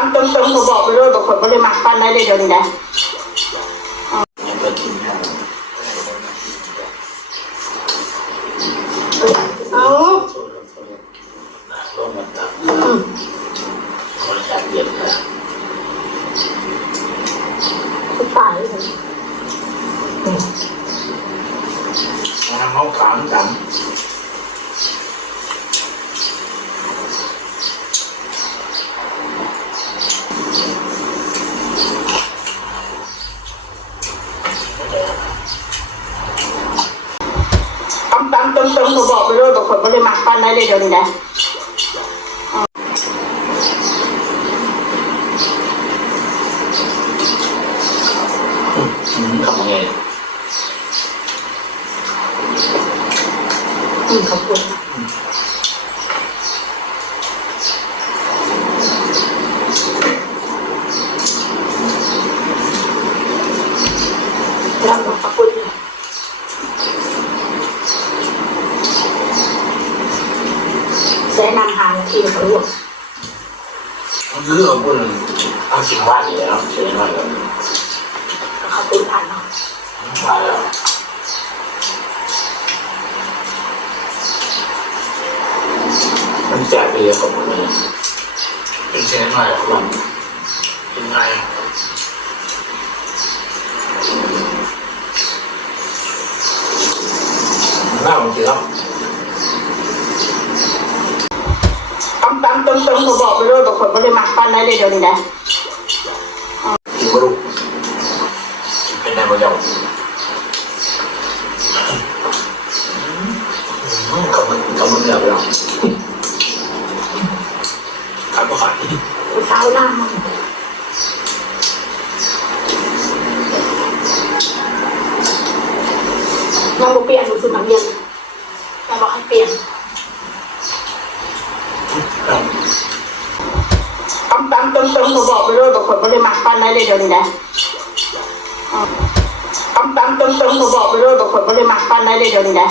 ามตรงๆเขาบอกไปด้วยบอกคนไม่ได้มักปั้นได้เลยเดี๋ยวนี้นะเปิดกินข้าวเอาร่วมกันตักคนละจานเย็นนะตายเลยน้ำห้องขามจังไม่ได้ ตามตามตรงๆเขาบอกไปด้วยบอกคนไม่ได้มักปั้นได้เลยเดี๋ยวนี้นะอืมทำไงอืมขอบคุณรับขอบคุณ แนะนำหาทีเขาลวกมันคือของคุณเอากินว่าดีแล้วเสียหน่อยก็ขอบคุณผ่านเนาะมาแล้วมันแจกไปเยอะกว่าผมเลยเป็นเสียหน่อยมันเป็นไงน่ามันกินแล้ว ตามตามตรงๆเขาบอกไปด้วยบอกคนไม่ได้มักปั้นได้เลยเดี๋ยวนี้นะกินกระดูกเป็นไงบ้างเจ้าเขามันเขาไมันเหลือไปแล้วขาดก็ขาดเช้าหน้ามันน้องบอกเปลี่ยนหนูซื้อน้ำเย็นเราบอกให้เปลี่ยน ตำตำตำตำเขาบอกไปด้วยบอกคนไม่ได้มักปั้นได้เลยเดี๋ยวนี้นะตำตำตำตำเขาบอกไปด้วยบอกคนไม่ได้มักปั้นได้เลยเดี๋ยวนี้นะ